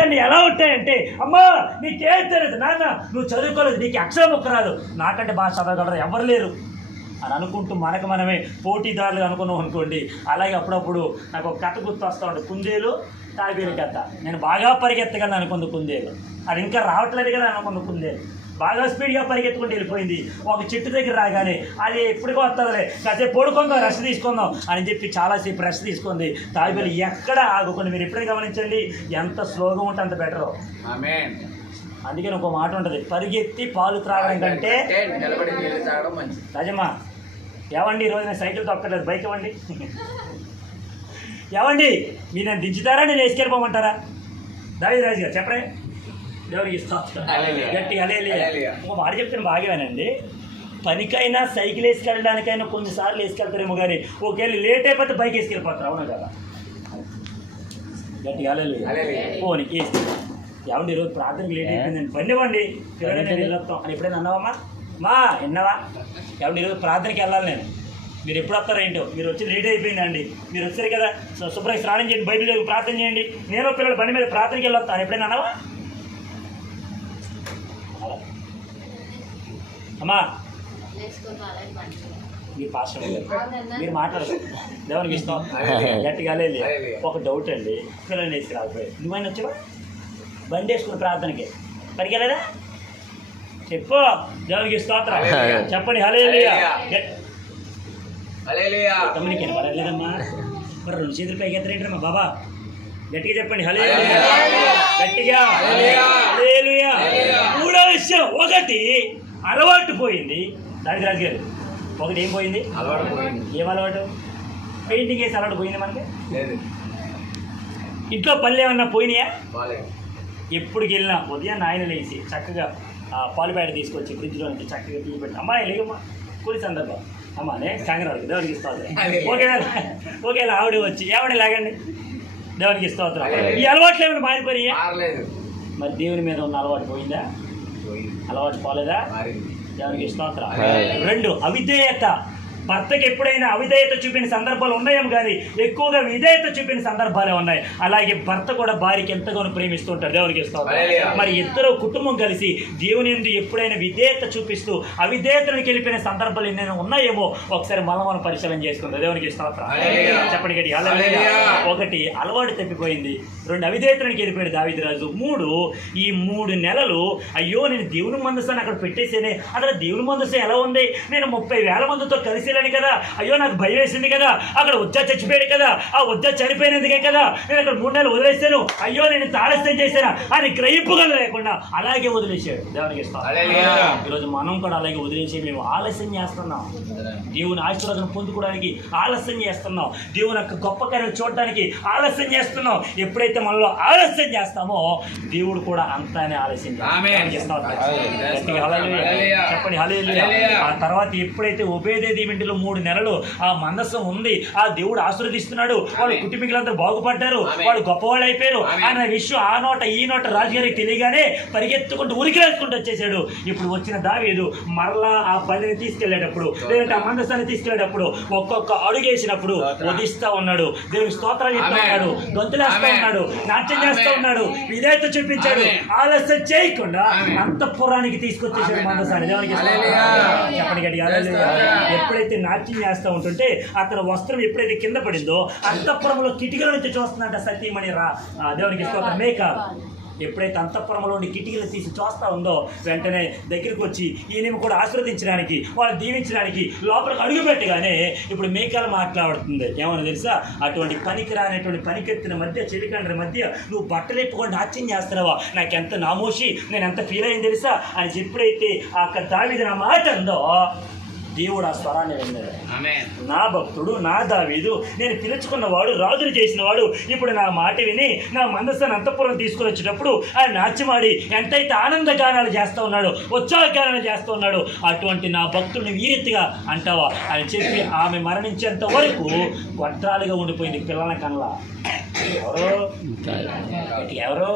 ఆలోచిస్తాను ఎలా ఉంటాయంటే, అమ్మా నీకేం తెలియదు నాన్న, నువ్వు చదువుకోలేదు, నీకు అక్షరం ఒక్క రాదు, నాకంటే బాగా చదవగలరు ఎవరు లేరు అని అనుకుంటూ మనకు మనమే పోటీదారులు అనుకున్నాం అనుకోండి. అలాగే అప్పుడప్పుడు నాకు ఒక కథ గుర్తు వస్తూ ఉంటుంది, కుందేలు తాబేలు కథ. నేను బాగా పరిగెత్తగలను అనుకుంది కుందేలు, అది ఇంకా రావట్లేదు కదా అనుకుంది కుందేలు. బాగా స్పీడ్గా పరిగెత్తుకుంటూ వెళ్ళిపోయింది. ఒక చెట్టు దగ్గర రాగానే అది ఎప్పటికో వస్తుందిలే, కాసేపు పడుకుందాం, రెస్ట్ తీసుకుందాం అని చెప్పి చాలాసేపు రెస్ట్ తీసుకుంది. తాబేలు ఎక్కడ ఆగుకుంది. మీరు ఎప్పుడైనా గమనించండి, ఎంత స్లోగా ఉంటే అంత బెటరు. అందుకని ఒక మాట ఉంటుంది, పరిగెత్తి పాలు త్రాగడం కంటే నిలబడి నీళ్ళు తాగడం మంచిది. రాజమ్మా ఏవండి ఈరోజు నేను సైకిల్ తొక్కలేదు, బైక్ ఇవ్వండి. ఏవండి మీరు నన్ను దించుతారా, నేను వేసుకెళ్ళిపోమంటారా? దావీదు రాజు గారు చెప్పరే, దేవుడికి ఇస్తాం గట్టి హల్లెలూయా. ఒక మాట చెప్తాను బాగానండి, పనికైనా సైకిల్ వేసుకెళ్ళడానికైనా కొన్నిసార్లు వేసుకెళ్తారేమో కానీ ఒకవేళ లేట్ అయిపోతే బైక్ వేసుకెళ్ళిపోతారు, అవునా కదా? గట్టి హల్లెలూయా. పోనీకి ఏమండి ఈరోజు ప్రార్థనకి లేట్ అయిపోయిందండి, బండి ఇవ్వండి పిల్లలు వెళ్ళొస్తాం అని ఎప్పుడైనా అన్నావమ్మా? మా విన్నావా? ఏమండి ఈరోజు ప్రార్థనకి వెళ్ళాలి నేను, మీరు ఎప్పుడు వస్తారో ఏంటో, మీరు వచ్చి లేట్ అయిపోయిందండి, మీరు వచ్చారు కదా శుభ్రంగా స్నానం చేయండి, బైబిల్ ప్రార్థన చేయండి, నేను పిల్లలు బండి మీద ప్రార్థనకి వెళ్ళొస్తాను ఎప్పుడైనా అన్నావా? అమ్మా మీరు పాస్టర్ మీరు మాట్లాడదు, దేవునికి ఇస్తాం గట్టిగా లేదు. ఒక డౌట్ అండి, పిల్లల్ని వేసుకురాకపోయాయి, నువ్వైనా వచ్చావా? బండి వేసుకుని ప్రార్థనకి పరిగెలేదా? చెప్పు, దేవునికి స్తోత్రం చెప్పండి హల్లెలూయా. కమ్యూనికేట్ పడలేదమ్మా, మరి 2 చేతులు పైకి ఎత్తరేంటమ్మా బాబా, గట్టిగా చెప్పండి హల్లెలూయా, గట్టిగా హల్లెలూయా. మూడో విషయం, ఒకటి అలవాటు పోయింది. దానికి రాజు గారు ఒకటి ఏం పోయింది? ఏం అలవాటు? పెయింటింగ్ వేసి అలవాటు పోయింది మనకి. ఇంట్లో పనులు ఏమన్నా పోయినాయా? ఎప్పుడుకి వెళ్ళినా ఉదయాన్ని ఆయన లేచి చక్కగా పాలు ప్యాకెట్ తీసుకొచ్చి ఫ్రిడ్జ్లో నుంచి చక్కగా టీ పెట్టి, అమ్మాయి లేకమ్మా కూలి సందర్భం అమ్మానే కాంగ్రాడు దేవుడికి ఇస్తుంది. ఓకేలా ఆవిడ వచ్చి ఏమని లాగండి దేవుడికి ఇస్తోత్రం. ఈ అలవాట్లు ఏమైనా మారిపోయినాయా? మరి దేవుని మీద ఉన్న అలవాటు పోయిందా? అలవాటు పోలేదా? దేవునికి స్తోత్రం. 2 అవిధేయత. భర్తకి ఎప్పుడైనా అవిధేయత చూపిన సందర్భాలు ఉన్నాయేమో కానీ ఎక్కువగా విధేయత చూపిన సందర్భాలే ఉన్నాయి. అలాగే భర్త కూడా భార్యకి ఎంతగానో ప్రేమిస్తుంటారు, దేవునికి స్తోత్రం. మరి ఇద్దరు కుటుంబం కలిసి దేవుని యందు ఎప్పుడైనా విధేయత చూపిస్తూ అవిధేయతను గెలిపిన సందర్భాలు ఎన్నైనా ఉన్నాయేమో ఒకసారి మనం పరిశీలన చేసుకుంటాం, దేవునికి స్తోత్రం చెప్పండి గట్టి హల్లెలూయా. 1 అలవాటు తప్పిపోయింది, 2 అవిధేయతను గెలిపాడు దావీదు రాజు, 3 ఈ 3 నెలలు అయ్యో నేను దేవుని మందసాన్ని అక్కడ పెట్టేసేనే, అక్కడ దేవుని మందసం ఎలా ఉంది, నేను 30,000 మందితో కలిసి కదా, అయ్యో నాకు భయం వేసింది కదా, అక్కడ ఉజ్జా చచ్చిపోయాడు కదా, ఆ ఉజ్జా చనిపోయినందుకే కదా నేను అక్కడ 3 నెలలు వదిలేసాను, అయ్యో నేను ఆలస్యం చేశానా అని గ్రహింపుగా లేకుండా అలాగే వదిలేశాడు, దేవునికి ఇస్తాం. ఈరోజు మనం కూడా అలాగే వదిలేసి మేము ఆలస్యం చేస్తున్నాం, దేవుని ఆశీర్వాదం పొందుకోవడానికి ఆలస్యం చేస్తున్నాం, దేవుని యొక్క గొప్ప కార్యాలు చూడడానికి ఆలస్యం చేస్తున్నాం. ఎప్పుడైతే మనలో ఆలస్యం చేస్తామో దేవుడు కూడా అంతానే ఆలస్యం చేస్తాం. చెప్పండి హల్లెలూయా. ఆ తర్వాత ఎప్పుడైతే ఒబేదెదోము 3 నెలలు ఆ మందసం ఉంది, ఆ దేవుడు ఆశీర్వదిస్తున్నాడు, వాళ్ళ కుటుంబీకులందరూ బాగుపడ్డారు, వాళ్ళు గొప్పవాళ్ళు అయిపోయారు అన్న విషయం ఆ నోట ఈ నోట రాజుగారికి తెలియగానే పరిగెత్తుకుంటూ ఉరికి వేసుకుంటూ వచ్చేసాడు. ఇప్పుడు వచ్చిన దావీదు మరలా ఆ బలిని తీసుకెళ్లేటప్పుడు లేదంటే ఆ మందసాన్ని తీసుకెళ్లేటప్పుడు ఒక్కొక్క అడుగు వేసినప్పుడు వధిస్తా ఉన్నాడు, దేవునికి స్తోత్రాలు చెప్తా ఉన్నాడు, గొంతులేస్తా ఉన్నాడు, నాట్యం చేస్తా ఉన్నాడు, విధేయత చూపించాడు, ఆలస్యం చేయకుండా అంతఃపురానికి తీసుకొచ్చేసాడు మందసాన్ని, దేవునికి చెప్పండి గట్టిగా హల్లెలూయా. ఎప్పుడైతే నాట్యం చేస్తూ ఉంటుంటే అతని వస్త్రం ఎప్పుడైతే కింద పడిందో అంతఃపురంలో కిటికీల నుంచి చూస్తున్నట్ట సతీమణి దేవునికి స్తోత్రం మేక ఎప్పుడైతే అంతఃపురంలోని కిటికీలు తీసి చూస్తూ ఉందో వెంటనే దగ్గరికి వచ్చి ఈయన కూడా ఆశీర్వదించడానికి వాళ్ళు దీవించడానికి లోపలికి అడుగు పెట్టగానే ఇప్పుడు మేకలు మాట్లాడుతుంది, ఏమన్నా తెలుసా, అటువంటి పనికిరానటువంటి పనికెత్తిన మధ్య చెలికండ్రి మధ్య నువ్వు బట్టలు ఎప్పుకొని నాట్యం చేస్తున్నావా, నాకెంత నామోషి, నేను ఎంత ఫీల్ అయింది తెలుసా అని ఎప్పుడైతే ఆ దావీదు నా మాట అందో దేవుడు ఆ స్వరాన్ని విన్నాడు. నా భక్తుడు నా దావీదు, నేను పిలుచుకున్నవాడు, రాజును చేసినవాడు, ఇప్పుడు నా మాట విని నా మందసాన్ని అంతఃపురం తీసుకుని వచ్చేటప్పుడు ఆయన నాట్యమాడి ఎంతైతే ఆనంద గానాలు చేస్తూ ఉన్నాడు, ఉత్సాహ గానాలు చేస్తూ ఉన్నాడు, అటువంటి నా భక్తుడిని వీరెత్తిగా అంటావా అని చెప్పి ఆమె మరణించేంత వరకు గొడ్రాలుగా ఉండిపోయింది పిల్లల కన్నా. ఎవరు ఎవరు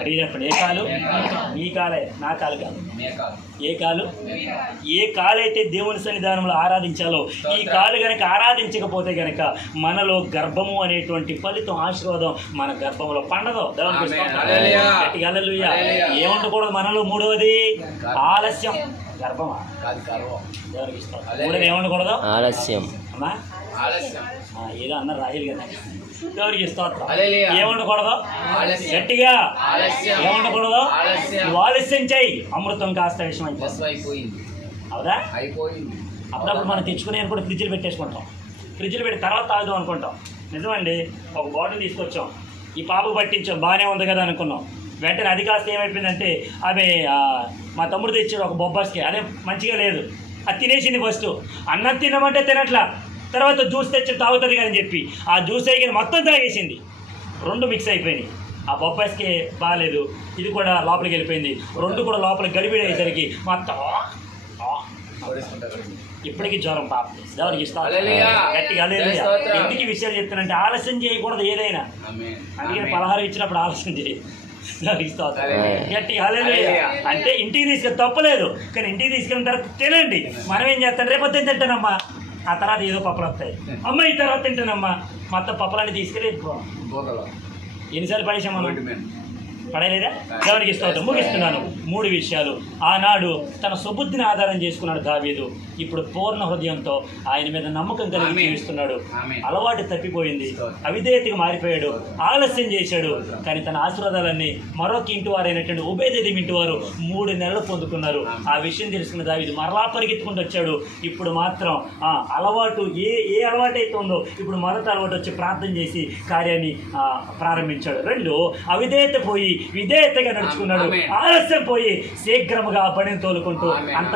అడిగినప్పుడు ఏ కాలు? మీ కాలే, నా కాలు కాదు. ఏ కాలు? ఏ కాలైతే దేవుని సన్నిధానంలో ఆరాధించాలో ఈ కాలు గనక ఆరాధించకపోతే గనక మనలో గర్భము అనేటువంటి ఫలితం, ఆశీర్వాదం మన గర్భంలో పండదు. హల్లెలూయా. ఏముండకూడదు మనలో? మూడవది ఆలస్యం. గర్భమా? దేవునికి ఇష్టం. మూడవది ఏముండకూడదు? ఆలస్యం. అమ్మా ఆలస్యం. ఏదో అన్న రాయలు కదా. దేవునికి స్తోత్రం. హల్లెలూయా. ఏముండకూడదు? ఆలస్యం. గట్టిగా ఆలస్యం. ఏముండకూడదు? ఆలస్యం. నువ్వు ఆలస్యం చెయ్యి, అమృతం కాస్త విషయం అయిపోతుంది. అయిపోయింది. అవుదా? అయిపోయింది. అప్పుడప్పుడు మనం తెచ్చుకుని కూడా ఫ్రిడ్జ్లో పెట్టేసుకుంటాం. ఫ్రిడ్జ్లో పెట్టి తర్వాత తాగుదాం అనుకుంటాం. నిజమండి. ఒక బాటిల్ తీసుకొచ్చాం, ఈ పాపకు పట్టించాం, బాగానే ఉంది కదా అనుకున్నాం. వెంటనే అది కాస్త ఏమైపోయిందంటే ఆమె మా తమ్ముడు తెచ్చాడు ఒక బొబ్బాస్కి, అదే మంచిగా లేదు, అది తినేసింది. ఫస్ట్ అన్నం తినమంటే తినట్లా, తర్వాత జ్యూస్ తెచ్చి తాగుతుంది కదా అని చెప్పి ఆ జ్యూస్ అయిన మొత్తం తాగేసింది. రెండు మిక్స్ అయిపోయినాయి. ఆ బొబ్బాస్కి బాగాలేదు, ఇది కూడా లోపలికి వెళ్ళిపోయింది. రెండు కూడా లోపలికి గడిబిడేసరికి మొత్తం ఇప్పటికీ జ్వరం పాప. దేవునికి ఇస్తాను. హల్లెలూయా. గట్టిగా హల్లెలూయా. స్తోత్రం. ఎందుకు ఈ విషయాలు చెప్తానంటే ఆలస్యం చేయకూడదు ఏదైనా. ఆమేన్. అందుకని ఆమేన్. పలహారం ఇచ్చినప్పుడు ఆలస్యం చేయి. దేవునికి స్తోత్రం. హల్లెలూయా. గట్టిగా హల్లెలూయా. హల్లెలూయా. అంటే ఇంటికి తీసుకెళ్ళి తప్పలేదు, కానీ ఇంటికి తీసుకెళ్ళిన తర్వాత తినండి. మనం ఏం చేస్తాం? రేపొద్దు తింటానమ్మా, ఆ తర్వాత ఏదో పప్పులు వస్తాయి. అమ్మ ఈ తర్వాత తింటానమ్మా, మొత్తం పప్పులన్నీ తీసుకెళ్ళి బోధలో. ఎన్నిసార్లు పడేసాం మనం? ఆమేన్. పడలేదా? దేవునికి స్తోత్రం. ముగిస్తున్నాను. 3 విషయాలు. ఆనాడు తన సుబుద్ధిని ఆధారం చేసుకున్నాడు దావీదు. ఇప్పుడు పూర్ణ హృదయంతో ఆయన మీద నమ్మకం కలిగి ఆమేన్. జీవిస్తున్నాడు. ఆమేన్. అలవాటు తప్పిపోయింది, స్తోత్రం. అవిధేయతగా మారిపోయాడు, ఆలస్యం చేశాడు. కానీ తన ఆశీర్వాదాలన్నీ మరొక ఇంటి వారైనటువంటి ఉబేదెదోము ఇంటి వారు 3 నెలలు పొందుకున్నారు. ఆ విషయం తెలుసుకున్న దావీదు మరలా పరిగెత్తుకుంటూ వచ్చాడు. ఇప్పుడు మాత్రం అలవాటు ఏ అలవాటు అయితే ఉందో ఇప్పుడు మొదట అలవాటు వచ్చి ప్రార్థన చేసి కార్యాన్ని ప్రారంభించాడు. 2 అవిధేయత పోయి విధేయతగా నడుచుకున్నాడు. ఆమేన్. ఆలస్యం పోయి శీఘ్రముగా పనిని తోలుకుంటూ ఆమేన్. అంత